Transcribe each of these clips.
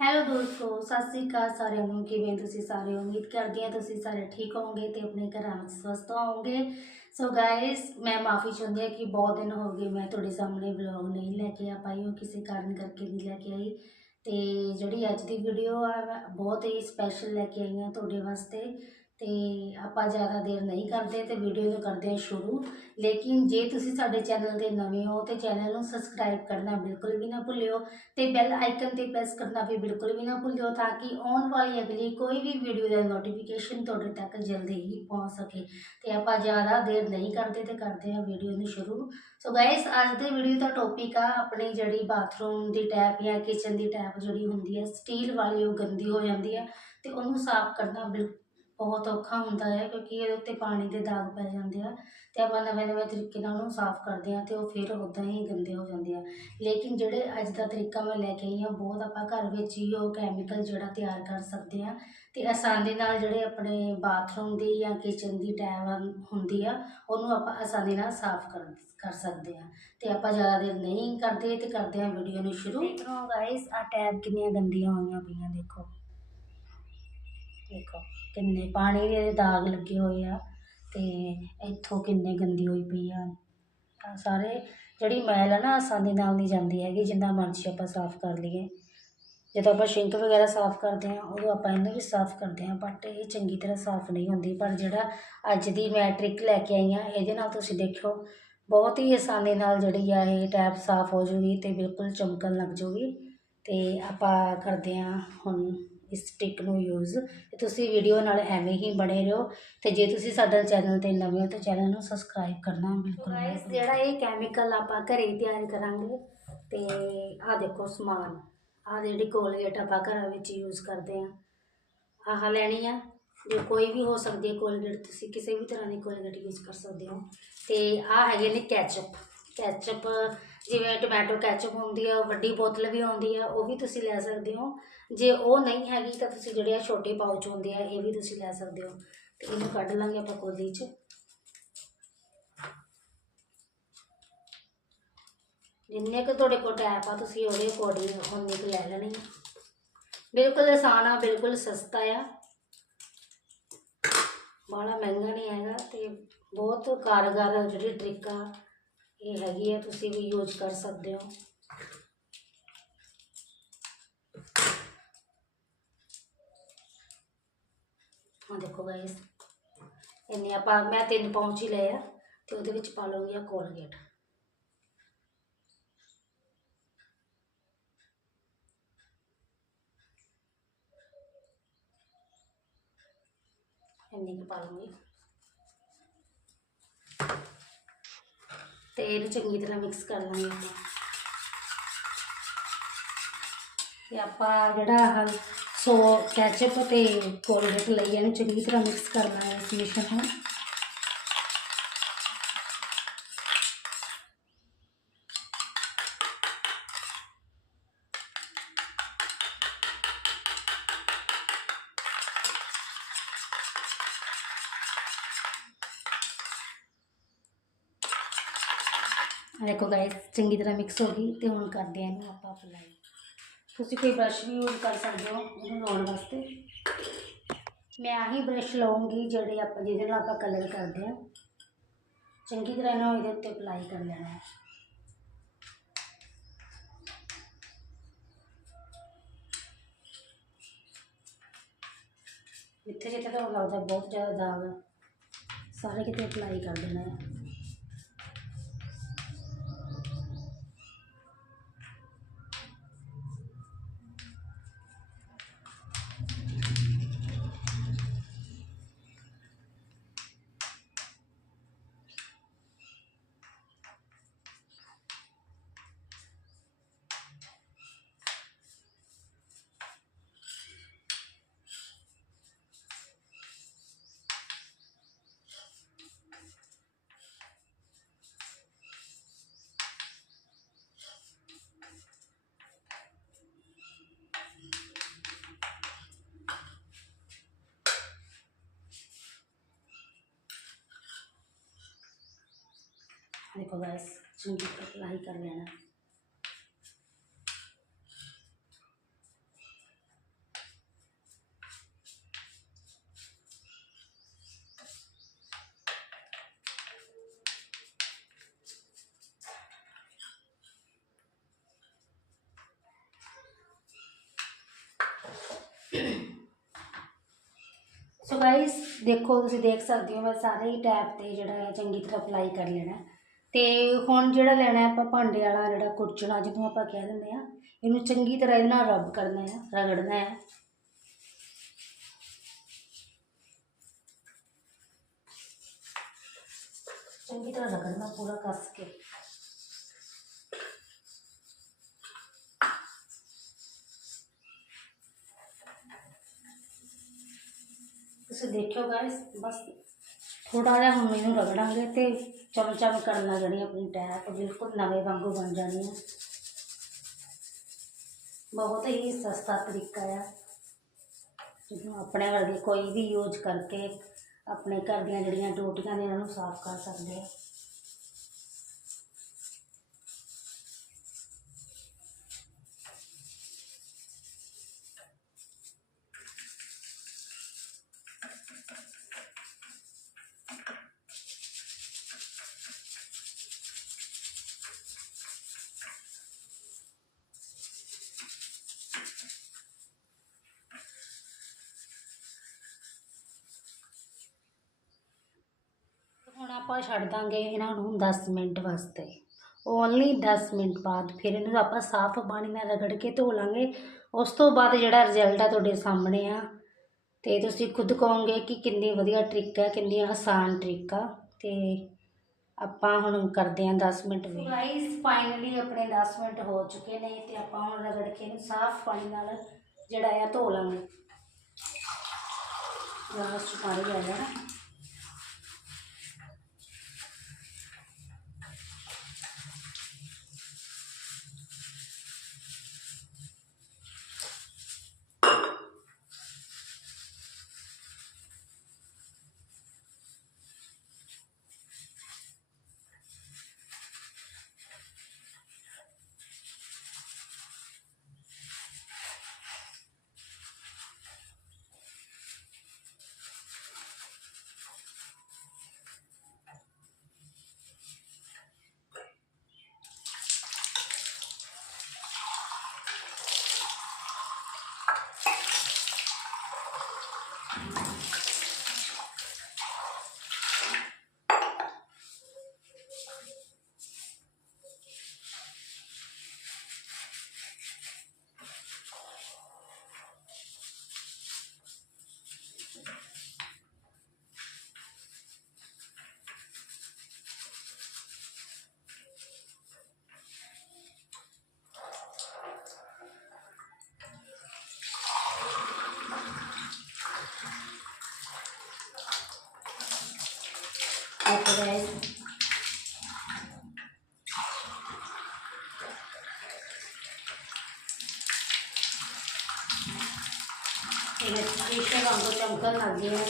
Hello ਦੋਸਤੋ, ਸਤਿ ਸ੍ਰੀ ਅਕਾਲ ਸਾਰਿਆਂ ਨੂੰ। ਕਿਵੇਂ ਤੁਸੀਂ ਸਾਰੇ? ਉਮੀਦ ਕਰਦੀ ਹਾਂ ਤੁਸੀਂ ਸਾਰੇ ਠੀਕ ਹੋਵੋਗੇ ਤੇ ਆਪਣੇ ਘਰਾਂ ਵਿੱਚ ਸਵਸਥ ਹੋਵੋਗੇ। ਸੋ ਗਾਇਸ ਮੈਂ ਮਾਫੀ ਚਾਹੁੰਦੀ ਹਾਂ ਕਿ ਬਹੁਤ ਦਿਨ ਹੋ ਗਏ ਮੈਂ ਤੁਹਾਡੇ ਸਾਹਮਣੇ ਵਲੌਗ ਨਹੀਂ ਲੈ ਕੇ ਆ ਪਾਈ ਉਹ ਕਿਸੇ ਕਾਰਨ ਕਰਕੇ ਨਹੀਂ ਲੈ ਕੇ ਆਈ। ਤੇ ਜਿਹੜੀ ਅੱਜ ਦੀ ਵੀਡੀਓ ਆ, ਮੈਂ ਬਹੁਤ ਹੀ ਸਪੈਸ਼ਲ ਲੈ ਕੇ ਆਈ ਹਾਂ ਤੁਹਾਡੇ ਵਾਸਤੇ। ਤੇ ਆਪਾਂ ਜ਼ਿਆਦਾ ਦੇਰ ਨਹੀਂ ਕਰਦੇ ਤੇ ਵੀਡੀਓ ਨੂੰ ਕਰਦੇ ਹਾਂ ਸ਼ੁਰੂ। ਲੇਕਿਨ ਜੇ ਤੁਸੀਂ ਸਾਡੇ ਚੈਨਲ ਦੇ ਨਵੇਂ ਹੋ ਤੇ ਚੈਨਲ ਨੂੰ ਸਬਸਕ੍ਰਾਈਬ ਕਰਨਾ ਬਿਲਕੁਲ ਵੀ ਨਾ ਭੁੱਲਿਓ ਤੇ ਬੈਲ ਆਈਕਨ ਤੇ ਪ੍ਰੈਸ ਕਰਨਾ ਵੀ ਬਿਲਕੁਲ ਵੀ ਨਾ ਭੁੱਲਿਓ ਤਾਂ ਕਿ ਆਉਣ ਵਾਲੀ ਅਗਲੀ ਕੋਈ ਵੀ ਵੀਡੀਓ ਦਾ ਨੋਟੀਫਿਕੇਸ਼ਨ ਤੁਹਾਡੇ ਤੱਕ ਜਲਦੀ ਹੀ ਪਹੁੰਚ ਸਕੇ। ਤੇ ਆਪਾਂ ਜ਼ਿਆਦਾ ਦੇਰ ਨਹੀਂ ਕਰਦੇ ਤੇ ਕਰਦੇ ਹਾਂ ਵੀਡੀਓ ਨੂੰ ਸ਼ੁਰੂ। ਸੋ ਗਾਇਸ ਅੱਜ ਦੇ ਵੀਡੀਓ ਦਾ ਟੌਪਿਕ ਆ ਆਪਣੀ ਜਿਹੜੀ ਬਾਥਰੂਮ ਦੀ ਟੈਪ ਜਾਂ ਕਿਚਨ ਦੀ ਟੈਪ ਜਿਹੜੀ ਹੁੰਦੀ ਹੈ ਸਟੀਲ ਵਾਲੀ ਉਹ ਗੰਦੀ ਹੋ ਜਾਂਦੀ ਹੈ ਤੇ ਉਹਨੂੰ ਸਾਫ਼ ਕਰਨਾ ਬਿਲ ਬਹੁਤ ਔਖਾ ਹੁੰਦਾ ਹੈ ਕਿਉਂਕਿ ਇਹਦੇ ਉੱਤੇ ਪਾਣੀ ਦੇ ਦਾਗ ਪੈ ਜਾਂਦੇ ਆ ਤੇ ਆਪਾਂ ਨਵੇਂ ਨਵੇਂ ਤਰੀਕੇ ਨਾਲ ਉਹਨੂੰ ਸਾਫ਼ ਕਰਦੇ ਆ ਤੇ ਉਹ ਫਿਰ ਉਦਾਂ ਹੀ ਗੰਦੇ ਹੋ ਜਾਂਦੇ ਆ। ਲੇਕਿਨ ਜਿਹੜੇ ਅੱਜ ਦਾ ਤਰੀਕਾ ਮੈਂ ਲੈ ਕੇ ਆਈ ਹਾਂ, ਬਹੁਤ ਆਪਾਂ ਘਰ ਵਿੱਚ ਹੀ ਉਹ ਕੈਮੀਕਲ ਜਿਹੜਾ ਤਿਆਰ ਕਰ ਸਕਦੇ ਆ ਤੇ ਆਸਾਨੀ ਨਾਲ ਜਿਹੜੇ ਆਪਣੇ ਬਾਥਰੂਮ ਦੀ ਜਾਂ ਕਿਚਨ ਦੀ ਟੈਬ ਹੁੰਦੀ ਆ, ਉਹਨੂੰ ਆਪਾਂ ਆਸਾਨੀ ਨਾਲ ਸਾਫ਼ ਕਰ ਕਰ ਸਕਦੇ ਆ ਤੇ ਆਪਾਂ ਜ਼ਿਆਦਾ ਦੇਰ ਨਹੀਂ ਕਰਦੇ ਤੇ ਕਰਦੇ ਆ ਵੀਡੀਓ ਨੂੰ ਸ਼ੁਰੂ। ਦੇਖ ਲਓ ਗਾਇਸ ਆ ਟੈਪ ਕਿੰਨੀਆਂ ਗੰਦੀਆਂ ਹੋਈਆਂ ਪਈਆਂ, ਦੇਖੋ। ਦੇਖੋ ਕਿੰਨੇ ਪਾਣੀ ਦੇ ਦਾਗ ਲੱਗੇ ਹੋਏ ਆ ਅਤੇ ਇੱਥੋਂ ਕਿੰਨੇ ਗੰਦੀ ਹੋਈ ਪਈ ਆ। ਆਹ ਸਾਰੇ ਜਿਹੜੀ ਮੈਲ ਆ ਨਾ ਆਸਾਨੀ ਨਾਲ ਨਹੀਂ ਜਾਂਦੀ ਹੈਗੀ, ਜਿੰਨਾ ਮਰਜ਼ੀ ਆਪਾਂ ਸਾਫ਼ ਕਰ ਲਈਏ। ਜਦੋਂ ਆਪਾਂ ਸ਼ਿੰਕ ਵਗੈਰਾ ਸਾਫ਼ ਕਰਦੇ ਹਾਂ, ਉਦੋਂ ਆਪਾਂ ਇਹਨੂੰ ਵੀ ਸਾਫ਼ ਕਰਦੇ ਹਾਂ ਬਟ ਇਹ ਚੰਗੀ ਤਰ੍ਹਾਂ ਸਾਫ਼ ਨਹੀਂ ਹੁੰਦੀ। ਪਰ ਜਿਹੜਾ ਅੱਜ ਦੀ ਮੈਂ ਟ੍ਰਿਕ ਲੈ ਕੇ ਆਈ ਹਾਂ, ਇਹਦੇ ਨਾਲ ਤੁਸੀਂ ਦੇਖਿਓ, ਬਹੁਤ ਹੀ ਆਸਾਨੀ ਨਾਲ ਜਿਹੜੀ ਆ ਇਹ ਟੈਪ ਸਾਫ਼ ਹੋ ਜੂਗੀ ਤੇ ਬਿਲਕੁਲ ਚਮਕਣ ਲੱਗ ਜੂਗੀ। ਅਤੇ ਆਪਾਂ ਕਰਦੇ ਹਾਂ ਹੁਣ ਇਸ ਟਿਕ ਨੂੰ ਯੂਜ਼ ਤੇ ਤੁਸੀਂ ਵੀਡੀਓ ਨਾਲ ਐਵੇਂ ਹੀ ਬਣੇ ਰਹੋ। ਤੇ ਜੇ ਤੁਸੀਂ ਸਾਡਾ ਚੈਨਲ ਤੇ ਨਵੇਂ ਹੋ ਤਾਂ ਚੈਨਲ ਨੂੰ ਸਬਸਕ੍ਰਾਈਬ ਕਰਨਾ ਬਿਲਕੁਲ ਭੁੱਲੋ। ਜਿਹੜਾ ਇਹ ਕੈਮੀਕਲ ਆਪਾਂ ਘਰੇ ਹੀ ਤਿਆਰ ਕਰਾਂਗੇ ਤੇ ਆਹ ਦੇਖੋ ਸਮਾਨ। ਆਹ ਜਿਹੜੀ ਕੋਲਗੇਟ ਆਪਾਂ ਘਰਾਂ ਵਿੱਚ ਯੂਜ਼ ਕਰਦੇ ਆ ਆਹ ਲੈਣੀ ਆ। ਜੇ ਕੋਈ ਵੀ ਹੋ ਸਕਦੀ ਹੈ ਕੋਲਗੇਟ ਤੁਸੀਂ ਕਿਸੇ ਵੀ ਤਰ੍ਹਾਂ ਦੀ ਕੋਲਗੇਟ ਯੂਜ਼ ਕਰ ਸਕਦੇ ਹੋ। ਤੇ ਆਹ ਹੈਗੇ ਨੇ ਕੈਚਅਪ ਕੈਚਅਪ ਜਿਵੇਂ ਟੋਮੈਟੋ ਕੈਚਅਪ ਹੁੰਦੀ ਆ, ਵੱਡੀ ਬੋਤਲ ਵੀ ਆਉਂਦੀ ਆ, ਉਹ ਵੀ ਤੁਸੀਂ ਲੈ ਸਕਦੇ ਹੋ। ਜੇ ਉਹ ਨਹੀਂ ਹੈਗੀ ਤਾਂ ਤੁਸੀਂ ਜਿਹੜੇ ਆ ਛੋਟੇ ਪਾਊਚ ਹੁੰਦੇ ਆ, ਇਹ ਵੀ ਤੁਸੀਂ ਲੈ ਸਕਦੇ ਹੋ। ਤੇ ਇਹਨੂੰ ਕੱਢ ਲਾਂਗੇ ਆਪਾਂ ਕੋਲੀ 'ਚ। ਜਿੰਨੇ ਕੁ ਤੁਹਾਡੇ ਕੋਲ ਟੈਪ ਆ, ਤੁਸੀਂ ਉਹਦੇ ਅਕੋਰਡਿੰਗ ਉਨੇ ਕੁ ਲੈ ਲੈਣੀ ਆ। ਬਿਲਕੁਲ ਆਸਾਨ ਆ, ਬਿਲਕੁਲ ਸਸਤਾ ਆ। ਬਾਹਲਾ ਮਹਿੰਗਾ ਨਹੀਂ ਹੈਗਾ ਤੇ ਬਹੁਤ ਕਾਰਗਰ ਜਿਹੜੀ ਟ੍ਰਿਕ ਆ ਇਹ ਹੈਗੀ ਆ ਤੁਸੀਂ ਵੀ ਯੂਜ਼ ਕਰ ਸਕਦੇ ਹੋ ਆ ਦੇਖੋ ਗਾਇਸ ਇੰਨੇ ਆਪਾਂ ਮੈਂ ਤਿੰਨ ਪਾਉਂਚ ਹੀ ਲਏ ਆ ਤੇ ਉਹਦੇ ਵਿੱਚ ਪਾ ਲਵਾਂਗੀ ਆ ਕੋਲਗੇਟ ਇੰਨੀ ਕੁ ਪਾ ਲਵਾਂਗੀ ਤੇ ਇਹਨੂੰ ਚੰਗੀ ਤਰ੍ਹਾਂ ਮਿਕਸ ਕਰ ਲਾਂਗੇ ਆਪਾਂ ਤੇ ਆਪਾਂ ਜਿਹੜਾ ਆਹ ਸੋ ਕੈਚਅਪ ਤੇ ਕੋਲਗੇਟ ਲਈ ਇਹਨੂੰ ਚੰਗੀ ਤਰ੍ਹਾਂ ਮਿਕਸ ਕਰਨਾ ਹੈ ਇਸ ਮਿਸ਼ਰਣ ਨੂੰ ਆਹ ਦੇਖੋ ਗਾਇਸ ਚੰਗੀ ਤਰ੍ਹਾਂ ਮਿਕਸ ਹੋ ਗਈ ਤੇ ਹੁਣ ਕਰਦੇ ਹਾਂ ਇਹਨੂੰ ਆਪਾਂ ਅਪਲਾਈ ਤੁਸੀਂ ਕੋਈ ਬ੍ਰਸ਼ ਵੀ ਯੂਜ਼ ਕਰ ਸਕਦੇ ਹੋ ਇਹਨੂੰ ਲਾਉਣ ਵਾਸਤੇ ਮੈਂ ਆਹੀ ਬ੍ਰਸ਼ ਲਵਾਂਗੀ ਜਿਹੜੇ ਆਪਾਂ ਜਿਹਦੇ ਨਾਲ ਆਪਾਂ ਕਲਰ ਕਰਦੇ ਹਾਂ ਚੰਗੀ ਤਰ੍ਹਾਂ ਇਹਨੂੰ ਇਹਦੇ ਉੱਤੇ ਅਪਲਾਈ ਕਰ ਲੈਣਾ ਹੈ ਜਿੱਥੇ ਜਿੱਥੇ ਤੁਹਾਨੂੰ ਲੱਗਦਾ ਬਹੁਤ ਜ਼ਿਆਦਾ ਦਾਗ ਆ ਸਾਰੇ ਕਿਤੇ ਅਪਲਾਈ ਕਰ ਦੇਣਾ ਹੈ देखो गैस चुनकी पर अप्लाई कर लेना। देखो तुम देख सकते हो, मैं सारे ही टैप से जोड़ा चंकी तरह अप्लाई कर लेना। है ਤੇ ਹੁਣ ਜਿਹੜਾ ਲੈਣਾ ਆਪਾਂ ਭਾਂਡੇ ਵਾਲਾ ਜਿਹੜਾ ਕੁਰਚਣਾ ਜਿਹਨੂੰ ਆਪਾਂ ਕਹਿ ਦਿੰਦੇ ਆ ਇਹਨੂੰ ਚੰਗੀ ਤਰ੍ਹਾਂ ਇਹਦੇ ਨਾਲ ਰਬ ਕਰਨਾ ਹੈ, ਰਗੜਨਾ ਹੈ। ਚੰਗੀ ਤਰ੍ਹਾਂ ਰਗੜਨਾ ਪੂਰਾ ਕੱਸ ਕੇ। ਤੁਸੀਂ ਦੇਖਿਓ ਗਾਇਸ ਬਸ ਥੋੜਾ ਜਿਹਾ ਹੁਣ ਇਹਨੂੰ ਰਗੜਾਂਗੇ ਤੇ ਚਮ ਚਮ ਕਰਨ ਲੱਗ ਜਾਣੀ ਆਪਣੀ ਟੈਪ, ਬਿਲਕੁਲ ਨਵੇਂ ਵਾਂਗੂ ਬਣ ਜਾਣੀ ਹੈ ਬਹੁਤ ਹੀ ਸਸਤਾ ਤਰੀਕਾ ਆ। ਜਿਹਨੂੰ ਆਪਣੇ ਵਰਗੇ ਕੋਈ ਵੀ ਯੂਜ਼ ਕਰਕੇ ਆਪਣੇ ਘਰ ਦੀਆਂ ਜਿਹੜੀਆਂ ਟੋਟੀਆਂ ਨੇ ਇਹਨਾਂ ਨੂੰ ਸਾਫ਼ ਕਰ ਸਕਦੇ ਆ। ਹੁਣ ਆਪਾਂ ਛੱਡ ਦਾਂਗੇ ਇਹਨਾਂ ਨੂੰ 10 ਮਿੰਟ ਵਾਸਤੇ। ਓਨਲੀ 10 ਮਿੰਟ ਬਾਅਦ ਫਿਰ ਇਹਨੂੰ ਆਪਾਂ ਸਾਫ਼ ਪਾਣੀ ਨਾਲ ਰਗੜ ਕੇ ਧੋ ਲਾਂਗੇ। ਉਸ ਤੋਂ ਬਾਅਦ ਜਿਹੜਾ ਰਿਜ਼ਲਟ ਆ ਤੁਹਾਡੇ ਸਾਹਮਣੇ ਆ। ਤੇ ਤੁਸੀਂ ਖੁਦ ਕਹੋਗੇ ਕਿ ਕਿੰਨੀ ਵਧੀਆ ਟ੍ਰਿਕ ਹੈ ਕਿੰਨੀ ਆਸਾਨ ਟ੍ਰਿਕ ਆ। ਤੇ ਆਪਾਂ ਹੁਣ ਕਰਦੇ ਹਾਂ 10 ਮਿੰਟ ਵੇਟ ਗਾਇਸ ਫਾਈਨਲੀ ਆਪਣੇ 10 ਮਿੰਟ ਹੋ ਚੁੱਕੇ ਨੇ ਤੇ ਆਪਾਂ ਹੁਣ ਰਗੜ ਕੇ ਇਹਨੂੰ ਸਾਫ਼ ਪਾਣੀ ਨਾਲ ਜਿਹੜਾ ਆ ਧੋ ਲਾਂਗੇ। ਗਲਾਸ ਚ ਪਾਣੀ ਲੈ ਲੈਣਾ Okay, guys. ਇਹ ਸ਼ੀਸ਼ੇ ਵਾਂਗੂ ਚਮਕਣ ਲੱਗ ਗਏ ਆ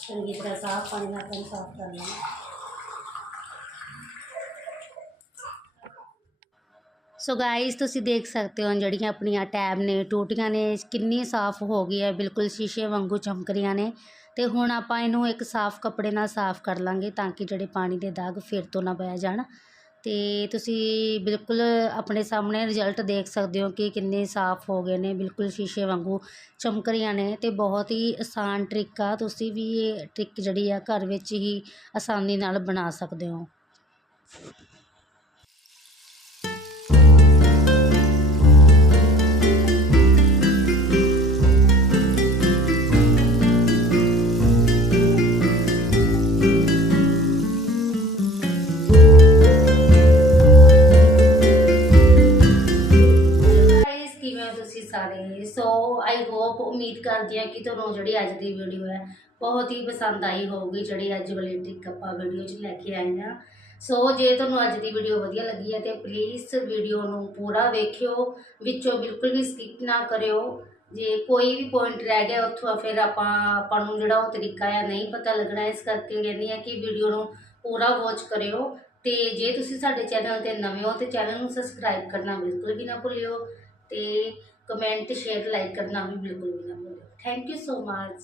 ਚੰਗੀ ਤਰ੍ਹਾਂ ਸਾਫ਼ ਪਾਣੀ ਨਾਲ ਆਪਾਂ ਸਾਫ਼ ਕਰ ਲੈਣਾ ਸੋ ਗਾਇਸ ਤੁਸੀਂ ਦੇਖ ਸਕਦੇ ਹੋ ਜਿਹੜੀਆਂ ਆਪਣੀਆਂ ਟੈਬ ਨੇ, ਟੂਟੀਆਂ ਨੇ, ਕਿੰਨੀ ਸਾਫ਼ ਹੋ ਗਈ ਹੈ, ਬਿਲਕੁਲ ਸ਼ੀਸ਼ੇ ਵਾਂਗੂ ਚਮਕ ਰਹੀਆਂ ਨੇ। ਤੇ ਹੁਣ ਆਪਾਂ ਇਹਨੂੰ ਇੱਕ ਸਾਫ਼ ਕੱਪੜੇ ਨਾਲ ਸਾਫ਼ ਕਰ ਲਾਂਗੇ ਤਾਂ ਕਿ ਜਿਹੜੇ ਪਾਣੀ ਦੇ ਦਾਗ ਫਿਰ ਤੋਂ ਨਾ ਪੈ ਜਾਣ। ਤੇ ਤੁਸੀਂ ਬਿਲਕੁਲ ਆਪਣੇ ਸਾਹਮਣੇ ਰਿਜ਼ਲਟ ਦੇਖ ਸਕਦੇ ਹੋ ਕਿ ਕਿੰਨੇ ਸਾਫ਼ ਹੋ ਗਏ ਨੇ, ਬਿਲਕੁਲ ਸ਼ੀਸ਼ੇ ਵਾਂਗੂ ਚਮਕ ਰਹੀਆਂ ਨੇ। ਤੇ ਬਹੁਤ ਹੀ ਆਸਾਨ ਟ੍ਰਿਕ ਆ, ਤੁਸੀਂ ਵੀ ਇਹ ਟ੍ਰਿਕ ਜਿਹੜੀ ਆ ਘਰ ਵਿੱਚ ਹੀ ਆਸਾਨੀ ਨਾਲ ਬਣਾ ਸਕਦੇ ਹੋ। ਆਈ ਹੋਪ ਉਮੀਦ ਕਰਦੀ ਹਾਂ ਕਿ ਤੁਹਾਨੂੰ ਜਿਹੜੀ ਅੱਜ ਦੀ ਵੀਡੀਓ ਹੈ, ਬਹੁਤ ਹੀ ਪਸੰਦ ਆਈ ਹੋਊਗੀ, ਜਿਹੜੀ ਅੱਜ ਵਾਲੀ ਟ੍ਰਿਕ ਆਪਾਂ ਵੀਡੀਓ 'ਚ ਲੈ ਕੇ ਆਏ ਹਾਂ। ਸੋ ਜੇ ਤੁਹਾਨੂੰ ਅੱਜ ਦੀ ਵੀਡੀਓ ਵਧੀਆ ਲੱਗੀ ਹੈ, ਤੇ ਪਲੀਜ਼ ਵੀਡੀਓ ਨੂੰ ਪੂਰਾ ਵੇਖਿਓ, ਵਿੱਚੋਂ ਬਿਲਕੁਲ ਵੀ ਸਕਿਪ ਨਾ ਕਰਿਓ। ਜੇ ਕੋਈ ਵੀ ਪੁਆਇੰਟ ਰਹਿ ਗਿਆ, ਉੱਥੋਂ ਫਿਰ ਆਪਾਂ ਆਪਾਂ ਨੂੰ ਜਿਹੜਾ ਉਹ ਤਰੀਕਾ ਆ ਨਹੀਂ ਪਤਾ ਲੱਗਣਾ, ਇਸ ਕਰਕੇ ਕਹਿੰਦੀ ਆ ਕਿ ਵੀਡੀਓ ਨੂੰ ਪੂਰਾ ਵਾਚ ਕਰਿਓ। ਤੇ ਜੇ ਤੁਸੀਂ ਸਾਡੇ ਚੈਨਲ ਤੇ ਨਵੇਂ ਹੋ, ਤੇ ਚੈਨਲ ਨੂੰ ਸਬਸਕ੍ਰਾਈਬ ਕਰਨਾ ਬਿਲਕੁਲ ਵੀ ਨਾ ਭੁੱਲਿਓ। ਤੇ ਕਮੈਂਟ ਸ਼ੇਅਰ ਲਾਈਕ ਕਰਨਾ ਵੀ ਬਿਲਕੁਲ ਵੀ ਨਾ ਭੁੱਲਿਓ ਥੈਂਕ ਯੂ ਸੋ ਮਚ